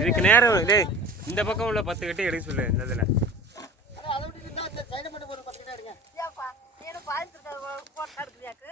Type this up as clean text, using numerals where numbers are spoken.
இதுக்கு நேரம் டேய் இந்த பக்கம் உள்ள 10 கட்டி எடுக்க சொல்லு இந்த இதில். ஏப்பா நீ பாய்ச்சிருக்க போட்டா இருக்குதியாக்கு